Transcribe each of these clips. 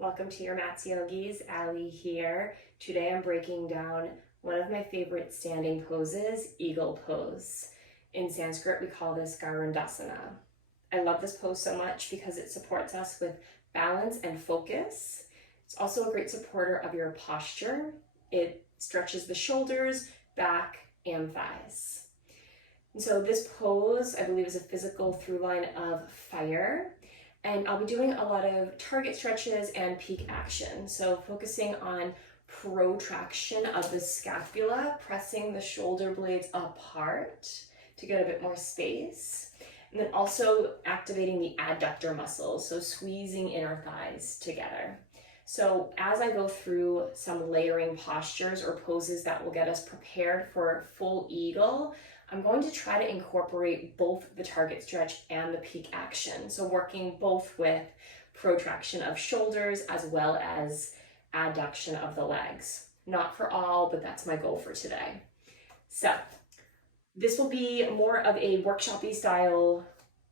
Welcome to your Mats Yogis, Ali here. Today I'm breaking down one of my favorite standing poses, eagle pose. In Sanskrit, we call this Garudasana. I love this pose so much because it supports us with balance and focus. It's also a great supporter of your posture. It stretches the shoulders, back, and thighs. And so this pose, I believe, is a physical through line of fire. And I'll be doing a lot of target stretches and peak action. So focusing on protraction of the scapula, pressing the shoulder blades apart to get a bit more space. And then also activating the adductor muscles, so squeezing inner thighs together. So as I go through some layering postures or poses that will get us prepared for full eagle, I'm going to try to incorporate both the target stretch and the peak action. So working both with protraction of shoulders as well as adduction of the legs. Not for all, but that's my goal for today. So this will be more of a workshop-y style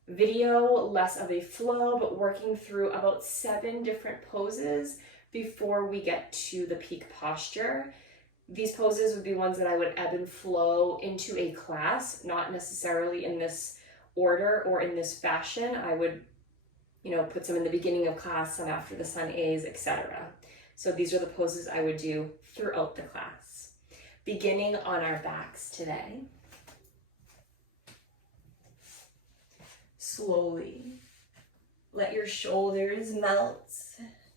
video, less of a flow, but working through about 7 different poses before we get to the peak posture. These poses would be ones that I would ebb and flow into a class, not necessarily in this order or in this fashion. I would, put some in the beginning of class, some after the sun A's, etc. So these are the poses I would do throughout the class. Beginning on our backs today. Slowly let your shoulders melt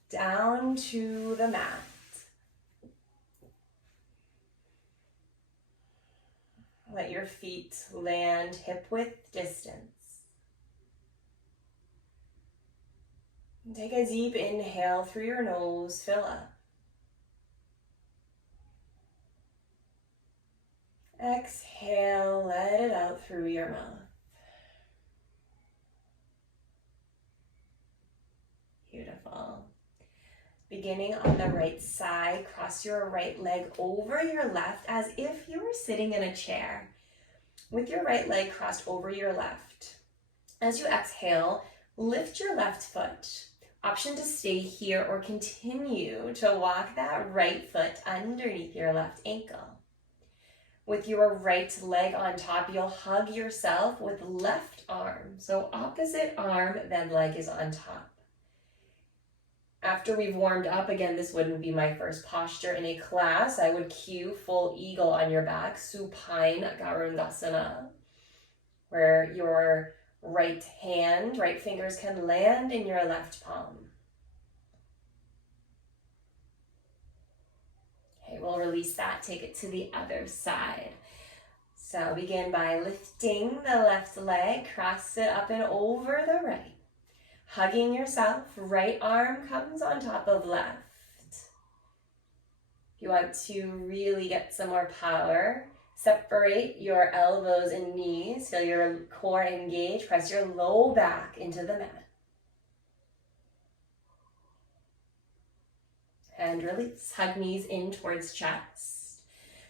down to the mat. Let your feet land hip-width distance. Take a deep inhale through your nose, fill up. Exhale, let it out through your mouth. Beautiful. Beginning on the right side, cross your right leg over your left as if you were sitting in a chair, with your right leg crossed over your left. As you exhale, lift your left foot. Option to stay here or continue to walk that right foot underneath your left ankle. With your right leg on top, you'll hug yourself with left arm. So opposite arm, then leg is on top. After we've warmed up, again, this wouldn't be my first posture in a class. I would cue full eagle on your back, supine Garudasana, where your right fingers can land in your left palm. Okay, we'll release that, take it to the other side. So begin by lifting the left leg, cross it up and over the right. Hugging yourself, right arm comes on top of left. If you want to really get some more power, separate your elbows and knees, feel your core engage, press your low back into the mat. And release, hug knees in towards chest.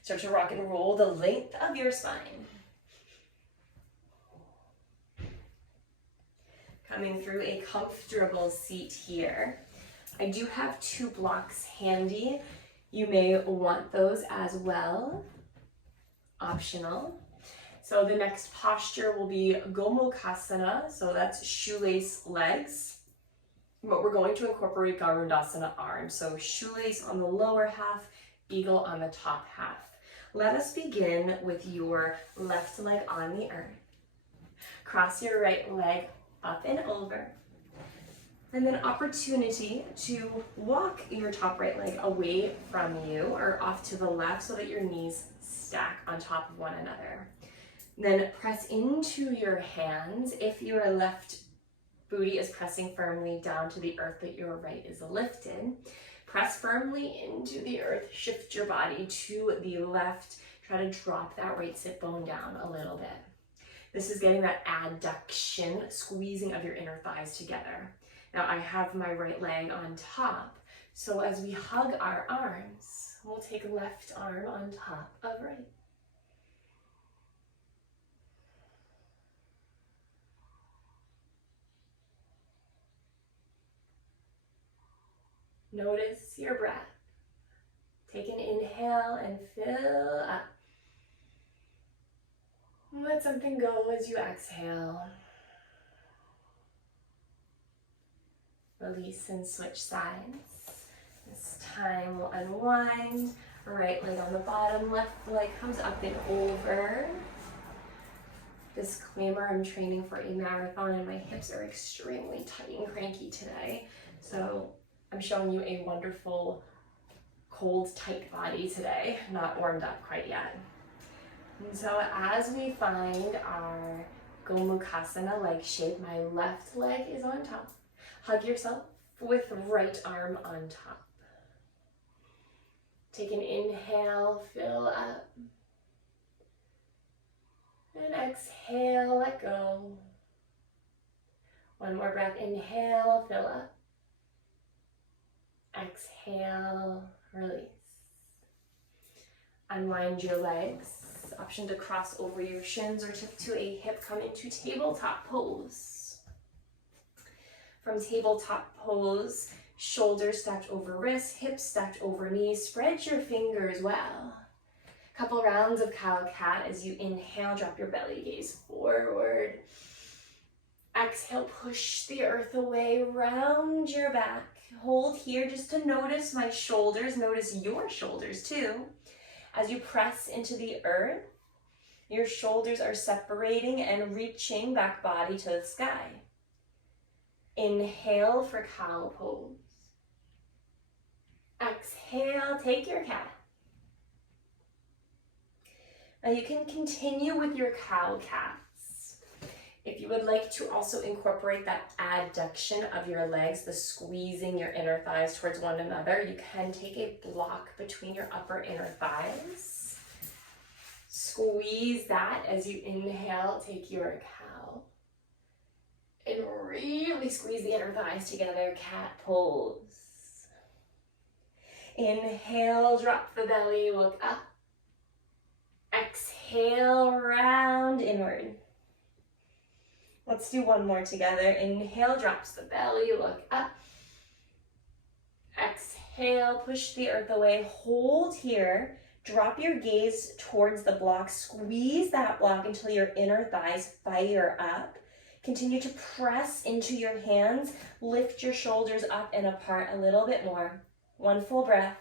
Start to rock and roll the length of your spine. Coming through a comfortable seat here. I do have 2 blocks handy. You may want those as well, optional. So the next posture will be Gomukhasana, so that's shoelace legs. But we're going to incorporate Garudasana arms, so shoelace on the lower half, eagle on the top half. Let us begin with your left leg on the earth. Cross your right leg up and over, and then opportunity to walk your top right leg away from you or off to the left so that your knees stack on top of one another. Then press into your hands. If your left booty is pressing firmly down to the earth but your right is lifted, press firmly into the earth, shift your body to the left, try to drop that right sit bone down a little bit. This is getting that adduction, squeezing of your inner thighs together. Now I have my right leg on top, so as we hug our arms, we'll take left arm on top of right. Notice your breath. Take an inhale and fill up. Let something go as you exhale. Release and switch sides. This time we'll unwind. Right leg on the bottom, left leg comes up and over. Disclaimer, I'm training for a marathon and my hips are extremely tight and cranky today. So I'm showing you a wonderful, cold, tight body today, not warmed up quite yet. And so as we find our Gomukhasana leg shape, my left leg is on top. Hug yourself with right arm on top. Take an inhale, fill up. And exhale, let go. One more breath, inhale, fill up. Exhale, release. Unwind your legs. Option to cross over your shins or tip to a hip, come into tabletop pose. From tabletop pose, shoulders stacked over wrists, hips stacked over knees. Spread your fingers well. Couple rounds of cow-cat. As you inhale, drop your belly gaze forward. Exhale, push the earth away, round your back. Hold here just to notice my shoulders. Notice your shoulders too. As you press into the earth, your shoulders are separating and reaching back body to the sky. Inhale for cow pose. Exhale, take your cat. Now you can continue with your cow-cats. If you would like to also incorporate that adduction of your legs, the squeezing your inner thighs towards one another, you can take a block between your upper inner thighs. Squeeze that as you inhale, take your cow. And really squeeze the inner thighs together, cat pose. Inhale, drop the belly, look up. Exhale, round inward. Let's do one more together. Inhale, drops the belly, look up. Exhale, push the earth away. Hold here. Drop your gaze towards the block. Squeeze that block until your inner thighs fire up. Continue to press into your hands. Lift your shoulders up and apart a little bit more. One full breath.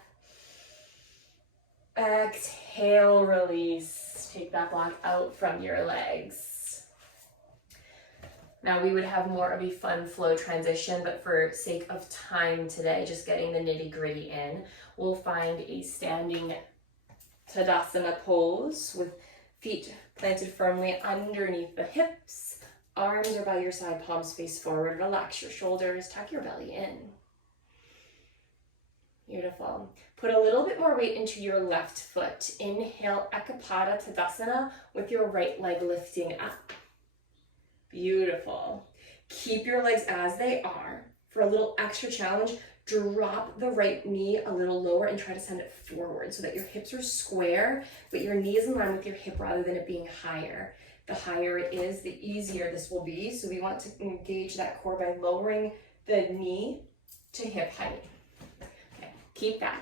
Exhale, release. Take that block out from your legs. Now we would have more of a fun flow transition, but for sake of time today, just getting the nitty-gritty in, we'll find a standing Tadasana pose with feet planted firmly underneath the hips. Arms are by your side, palms face forward. Relax your shoulders, tuck your belly in. Beautiful. Put a little bit more weight into your left foot. Inhale, Ekapada Tadasana with your right leg lifting up. Beautiful. Keep your legs as they are. For a little extra challenge, drop the right knee a little lower and try to send it forward so that your hips are square, but your knee is in line with your hip rather than it being higher. The higher it is, the easier this will be. So we want to engage that core by lowering the knee to hip height. Keep that.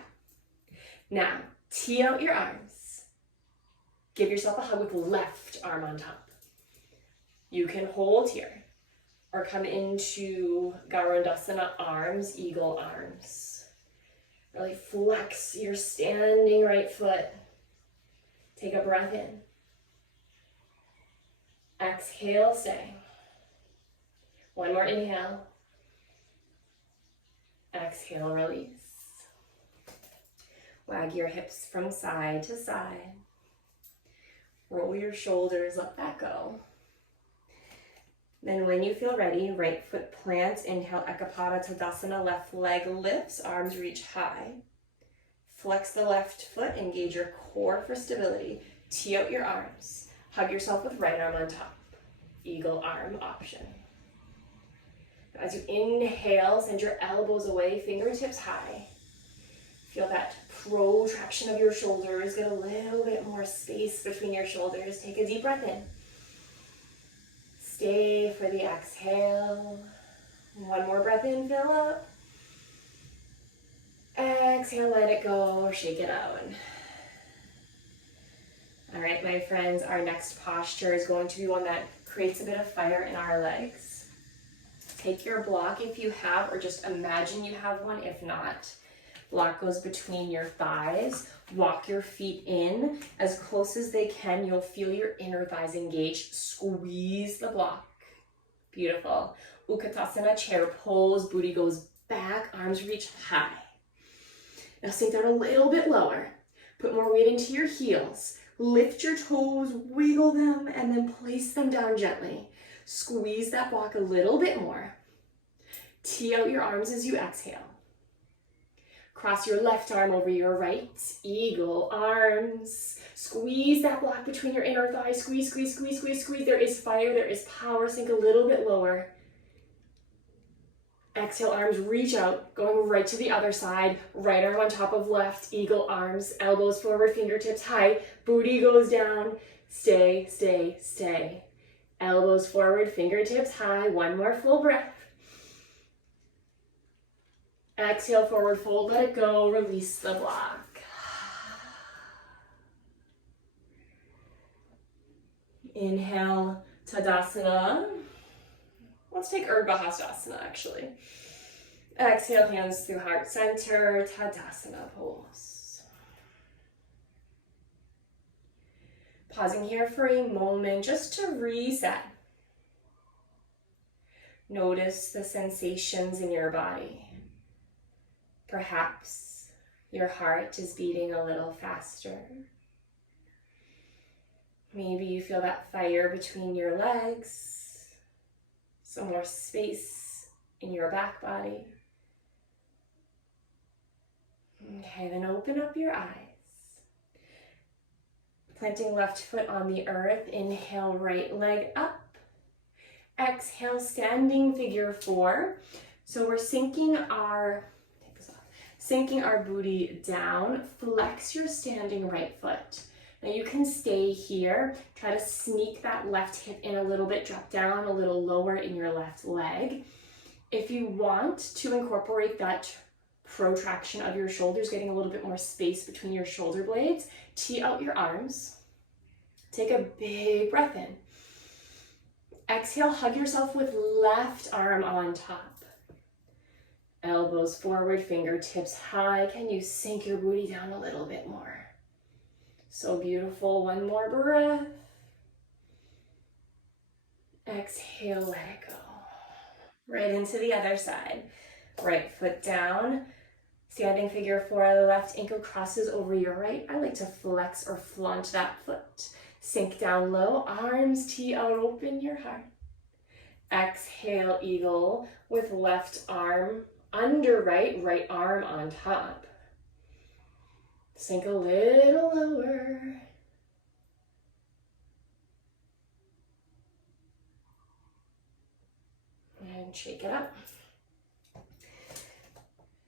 Now, tee out your arms. Give yourself a hug with left arm on top. You can hold here or come into Garudasana arms, eagle arms. Really flex your standing right foot. Take a breath in. Exhale, stay. One more inhale. Exhale, release. Wag your hips from side to side. Roll your shoulders, let that go. Then when you feel ready, right foot plants, inhale, Ekapada Tadasana, left leg lifts, arms reach high. Flex the left foot, engage your core for stability. Tee out your arms. Hug yourself with right arm on top. Eagle arm option. As you inhale, send your elbows away, fingertips high. Feel that protraction of your shoulders. Get a little bit more space between your shoulders. Take a deep breath in. Stay for the exhale. One more breath in, fill up. Exhale, let it go, shake it out. All right, my friends, our next posture is going to be one that creates a bit of fire in our legs. Take your block if you have, or just imagine you have one if not. Block goes between your thighs. Walk your feet in as close as they can. You'll feel your inner thighs engage. Squeeze the block. Beautiful. Utkatasana, chair pose. Booty goes back. Arms reach high. Now sink down a little bit lower. Put more weight into your heels. Lift your toes, wiggle them, and then place them down gently. Squeeze that block a little bit more. Tee out your arms as you exhale. Cross your left arm over your right. Eagle arms. Squeeze that block between your inner thighs. Squeeze, squeeze, squeeze, squeeze, squeeze. There is fire, there is power. Sink a little bit lower. Exhale, arms reach out, going right to the other side. Right arm on top of left. Eagle arms, elbows forward, fingertips high. Booty goes down. Stay, stay, stay. Elbows forward, fingertips high. One more full breath. Exhale, forward fold, let it go, release the block. Inhale, Tadasana. Let's take Urdhva Hastasana actually. Exhale, hands through heart center, Tadasana pose. Pausing here for a moment just to reset. Notice the sensations in your body. Perhaps your heart is beating a little faster. Maybe you feel that fire between your legs, some more space in your back body. Okay, then open up your eyes. Planting left foot on the earth, inhale, right leg up. Exhale, standing figure four. So we're sinking our booty down. Flex your standing right foot. Now you can stay here. Try to sneak that left hip in a little bit. Drop down a little lower in your left leg. If you want to incorporate that protraction of your shoulders, getting a little bit more space between your shoulder blades, tee out your arms. Take a big breath in. Exhale, hug yourself with left arm on top. Elbows forward, fingertips high. Can you sink your booty down a little bit more? So beautiful. One more breath. Exhale, let it go. Right into the other side. Right foot down. Standing figure four, the left ankle crosses over your right. I like to flex or flaunt that foot. Sink down low, arms tee out, open your heart. Exhale, eagle with left arm under right, right arm on top. Sink a little lower. And shake it up.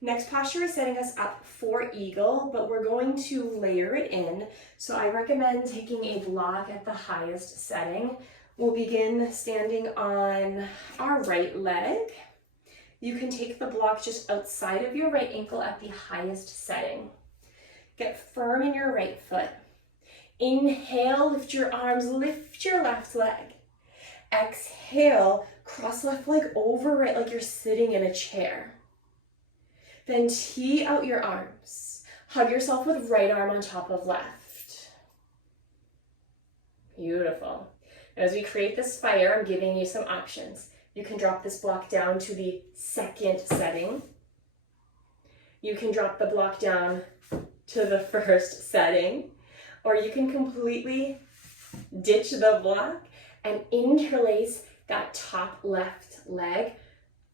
Next posture is setting us up for eagle, but we're going to layer it in. So I recommend taking a block at the highest setting. We'll begin standing on our right leg. You can take the block just outside of your right ankle at the highest setting. Get firm in your right foot. Inhale, lift your arms, lift your left leg. Exhale, cross left leg over right like you're sitting in a chair. Then tee out your arms. Hug yourself with right arm on top of left. Beautiful. As we create this fire, I'm giving you some options. You can drop this block down to the second setting. You can drop the block down to the first setting, or you can completely ditch the block and interlace that top left leg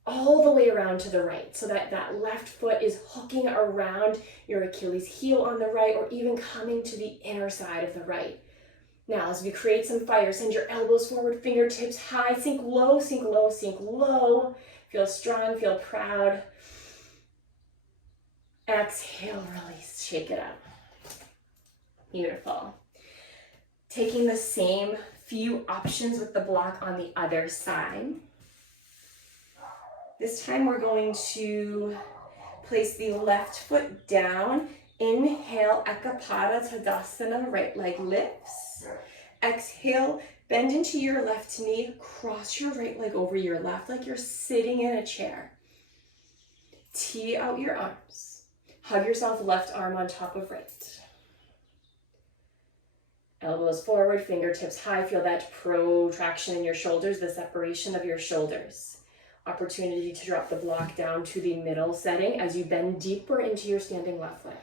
all the way around to the right, so that that left foot is hooking around your Achilles heel on the right, or even coming to the inner side of the right. Now, as we create some fire, send your elbows forward, fingertips high, sink low, sink low, sink low. Feel strong, feel proud. Exhale, release, shake it up. Beautiful. Taking the same few options with the block on the other side. This time we're going to Place the left foot down. Inhale, Ekapada Tadasana, right leg lifts. Exhale, bend into your left knee, cross your right leg over your left like you're sitting in a chair. Tee out your arms. Hug yourself, left arm on top of right. Elbows forward, fingertips high. Feel that protraction in your shoulders, the separation of your shoulders. Opportunity to drop the block down to the middle setting as you bend deeper into your standing left leg.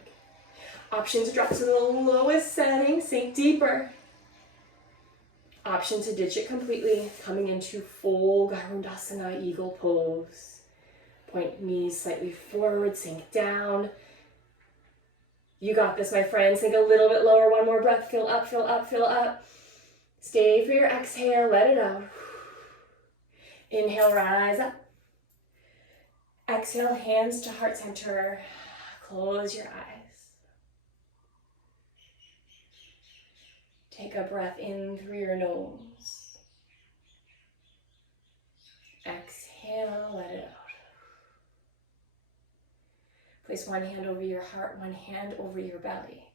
Option to drop to the lowest setting, sink deeper. Option to ditch it completely, coming into full Garudasana, eagle pose. Point knees slightly forward, sink down. You got this, my friend. Sink a little bit lower, one more breath. Fill up, fill up, fill up. Stay for your exhale, let it out. Inhale, rise up. Exhale, hands to heart center. Close your eyes. Take a breath in through your nose. Exhale, let it out. Place one hand over your heart, one hand over your belly.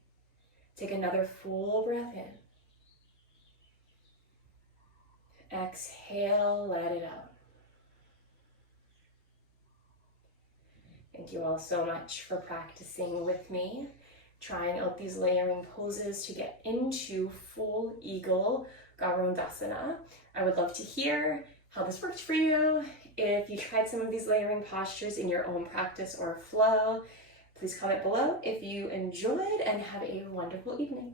Take another full breath in. Exhale, let it out. Thank you all so much for practicing with me, trying out these layering poses to get into full eagle Garudasana. I would love to hear how this worked for you. If you tried some of these layering postures in your own practice or flow, please comment below if you enjoyed, and have a wonderful evening.